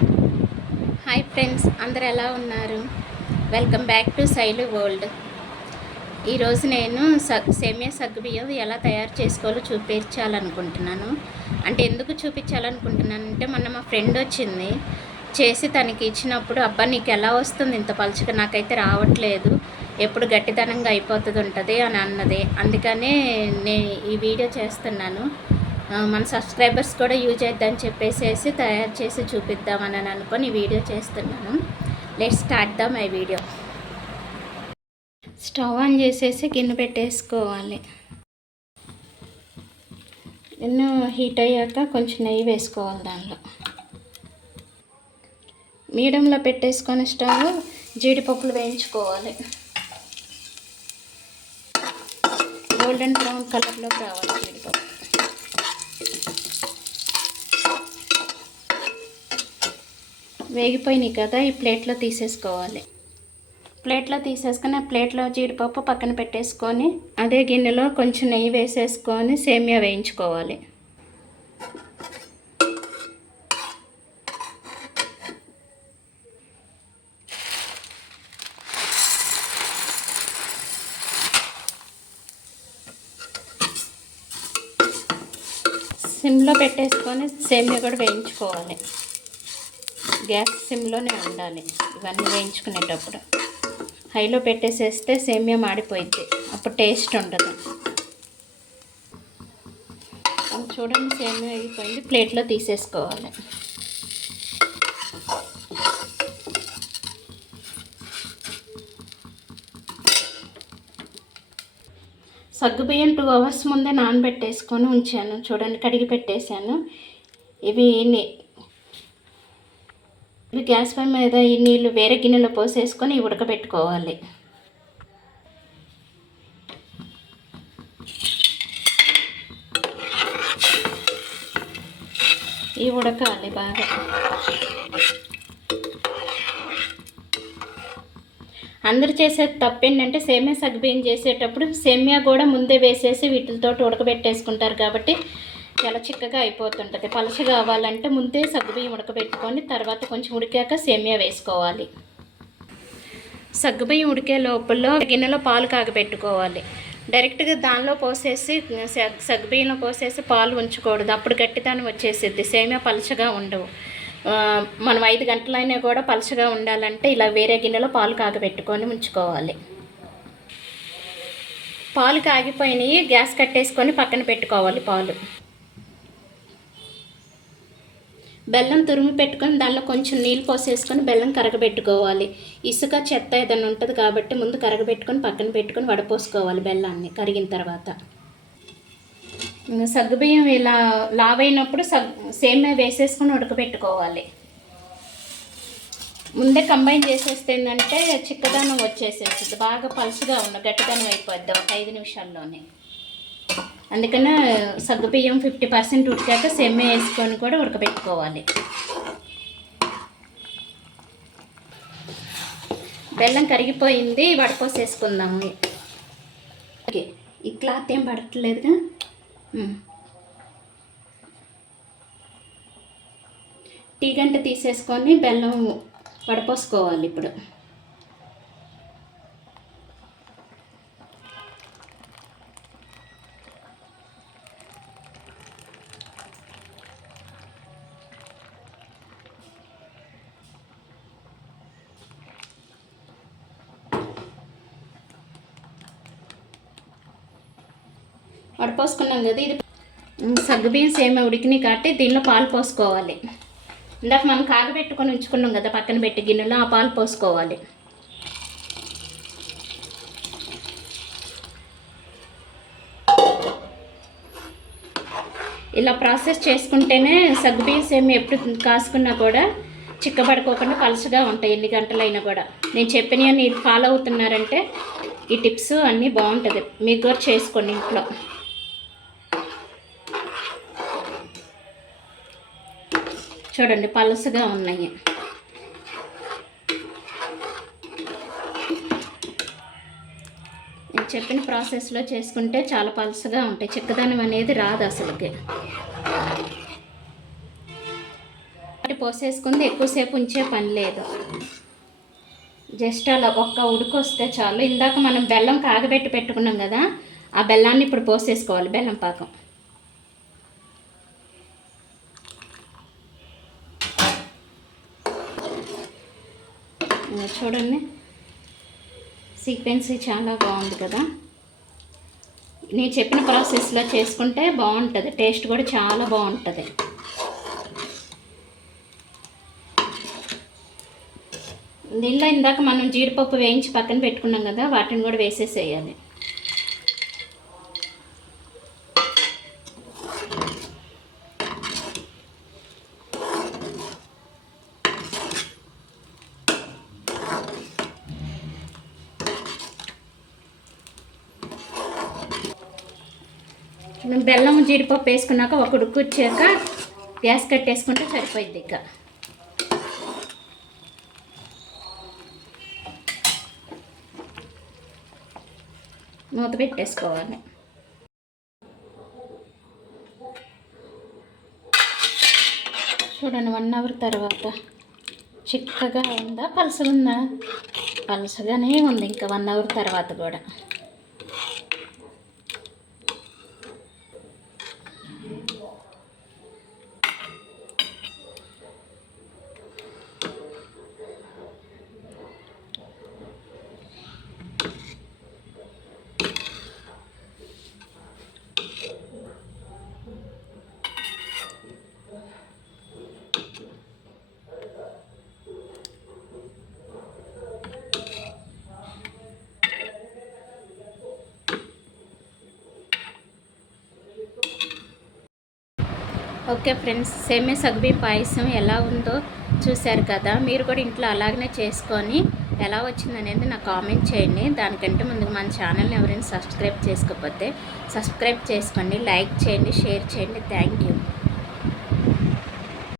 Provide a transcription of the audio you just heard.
Hi friends, అందరు ఎలా ఉన్నారు? Welcome back to Shailu world. ఈరోజు నేను సేమియా సగ్గుబియ్యం ఎలా తయారు చేసుకోవాలో చూపించాలనుకుంటున్నాను. అంటే ఎందుకు చూపించాలనుకుంటున్నానంటే మొన్న మా ఫ్రెండ్ వచ్చింది, చేసి తనకి ఇచ్చినప్పుడు అబ్బా నీకు ఎలా వస్తుంది ఇంత పలుచగా, నాకైతే రావట్లేదు, ఎప్పుడు గట్టితనంగా అయిపోతుంది ఉంటుంది అని అన్నది. అందుకనే నేను ఈ వీడియో చేస్తున్నాను. మన సబ్స్క్రైబర్స్ కూడా యూజ్ అవుతుందని చెప్పేసి తయారు చేసి చూపిద్దామని అనుకొని ఈ వీడియో చేస్తున్నాను. Let's start the my video. Stove on చేసేసి గిన్నె పెట్టేసుకోవాలి. గిన్నె హీట్ అయ్యాక కొంచెం నెయ్యి వేసుకోవాలి. దానిలో మీడియంలో పెట్టేసుకొని స్టవ్ జీడిపప్పులు వేయించుకోవాలి. గోల్డెన్ బ్రౌన్ కలర్లోకి రావాలి జీడిపప్పు. వేగిపోయినాయి కదా, ఈ ప్లేట్లో తీసేసుకోవాలి. ప్లేట్లో తీసేసుకొని ఆ ప్లేట్లో జీడిపప్పు పక్కన పెట్టేసుకొని అదే గిన్నెలో కొంచెం నెయ్యి వేసేసుకొని సేమియా వేయించుకోవాలి. సిమ్లో పెట్టేసుకొని సేమియా కూడా వేయించుకోవాలి. గ్యాస్ సిమ్లోనే ఉండాలి ఇవన్నీ వేయించుకునేటప్పుడు. హైలో పెట్టేసేస్తే సేమియా మాడిపోయిద్ది, అప్పుడు టేస్ట్ ఉండదు. చూడండి, సేమియా అయిపోయింది, ప్లేట్లో తీసేసుకోవాలి. సగ్గుబియ్యం 2 అవర్స్ ముందే నానబెట్టేసుకొని ఉంచాను. చూడండి, కడిగి పెట్టేశాను. ఇవి గ్యాస్ పై మీద ఈ నీళ్ళు వేరే గిన్నెలో పోసేసుకొని ఉడకబెట్టుకోవాలి. ఇవి ఉడకాలి బాగా. అందరు చేసే తప్పు ఏంటంటే సేమియా సగ్గుబియ్యం చేసేటప్పుడు సేమియా కూడా ముందే వేసేసి వీటితో ఉడకబెట్టేసుకుంటారు కాబట్టి చాలా చిక్కగా అయిపోతుంటుంది. పలుచగా కావాలంటే ముందే సగ్గుబియ్యం ఉడకబెట్టుకొని తర్వాత కొంచెం ఉడికాక సేమియా వేసుకోవాలి. సగ్గుబియ్యం ఉడికే లోపల గిన్నెలో పాలు కాగబెట్టుకోవాలి. డైరెక్ట్గా దానిలో పోసేసి సగ్గుబియ్యంలో పోసేసి పాలు ఉంచకూడదు, అప్పుడు గట్టితనం వచ్చేసిద్ది, సేమియా పలుచగా ఉండవు. మనం 5 గంటలైనా కూడా పలుచగా ఉండాలంటే ఇలా వేరే గిన్నెలో పాలు కాగబెట్టుకొని ఉంచుకోవాలి. పాలు కాగిపోయినాయి, గ్యాస్ కట్టేసుకొని పక్కన పెట్టుకోవాలి. పాలు బెల్లం తురిమి పెట్టుకొని దానిలో కొంచెం నీళ్ళు పోసేసుకొని బెల్లం కరగబెట్టుకోవాలి. ఇసుక చెత్త ఏదైనా ఉంటుంది కాబట్టి ముందు కరగబెట్టుకొని పక్కన పెట్టుకొని వడపోసుకోవాలి బెల్లాన్ని కరిగిన తర్వాత. సగ్గుబియ్యం ఇలా లావైనప్పుడు సేమియా వేసేసుకొని ఉడకబెట్టుకోవాలి. ముందే కంబైన్ చేసేస్తే ఏంటంటే చిక్కదనం వచ్చేసేస్తుంది, బాగా పలుసుగా గట్టిదనం అయిపోద్ది ఒక 5 నిమిషాల్లోనే. అందుకనే సగ్గుబియ్యం 50% ఉడికాక సేమియా వేసుకొని కూడా ఉడకబెట్టుకోవాలి. బెల్లం కరిగిపోయింది, వడపోసేసుకుందాము. ఓకే, ఈ క్లాత్ ఏం పడట్లేదుగా. టీ గంట తీసేసుకొని బెల్లం వడపోసుకోవాలి. ఇప్పుడు వడపోసుకున్నాం కదా, ఇది సగ్గుబియ్యం సేమియా ఉడికినాయి కాబట్టి దీనిలో పాలు పోసుకోవాలి. ఇందాక మనం కాగబెట్టుకొని ఉంచుకున్నాం కదా పక్కన పెట్టి గిన్నెలో, ఆ పాలు పోసుకోవాలి. ఇలా ప్రాసెస్ చేసుకుంటేనే సగ్గుబియ్యం సేమియా ఎప్పుడు కాసుకున్నా కూడా చిక్కబడుకోకుండా పలుచగా ఉంటాయి ఎన్ని గంటలైనా కూడా. నేను చెప్పినవన్నీ ఫాలో అవుతున్నారంటే ఈ టిప్స్ అన్నీ బాగుంటుంది, మీకు కూడా చేసుకోండి ఇంట్లో. చూడండి, పలుసగా ఉన్నాయి. నేను చెప్పిన ప్రాసెస్లో చేసుకుంటే చాలా పలుసగా ఉంటాయి, చిక్కదనం అనేది రాదు అసలుకి. పోసేసుకుంది, ఎక్కువసేపు ఉంచే పని లేదు. జస్ట్ అలా ఒక్క ఉడుకు వస్తే చాలు. ఇందాక మనం బెల్లం కాగబెట్టి పెట్టుకున్నాం కదా, ఆ బెల్లాన్ని ఇప్పుడు పోసేసుకోవాలి, బెల్లం పాకం. చూడండి, సీక్వెన్సీ చాలా బాగుంది కదా. నేను చెప్పిన ప్రాసెస్లో చేసుకుంటే బాగుంటుంది, టేస్ట్ కూడా చాలా బాగుంటుంది. దీనిలో ఇందాక మనం జీడిపప్పు వేయించి పక్కన పెట్టుకున్నాం కదా, వాటిని కూడా వేసేసేయాలి. బెల్లం జీడిపప్పు వేసుకున్నాక ఒక ఉడుకు వచ్చాక గ్యాస్ కట్టేసుకుంటే సరిపోయింది. ఇక మూత పెట్టేసుకోవాలి. చూడండి, 1 అవర్ తర్వాత చిక్కగా ఉందా, పలుసగా ఉందా? పలుసగానే ఉంది. ఇంకా 1 అవర్ తర్వాత కూడా ఓకే ఫ్రెండ్స్, సేమియా సగ్గుబియ్యం పాయసం ఎలా ఉందో చూశారు కదా. మీరు కూడా ఇంట్లో అలాగనే చేసుకొని ఎలా వచ్చిందనేది నాకు కామెంట్ చేయండి. దానికంటే ముందుగా మన ఛానల్ని ఎవరైనా సబ్స్క్రైబ్ చేసుకోకపోతే సబ్స్క్రైబ్ చేసుకోండి, లైక్ చేయండి, షేర్ చేయండి. Thank you.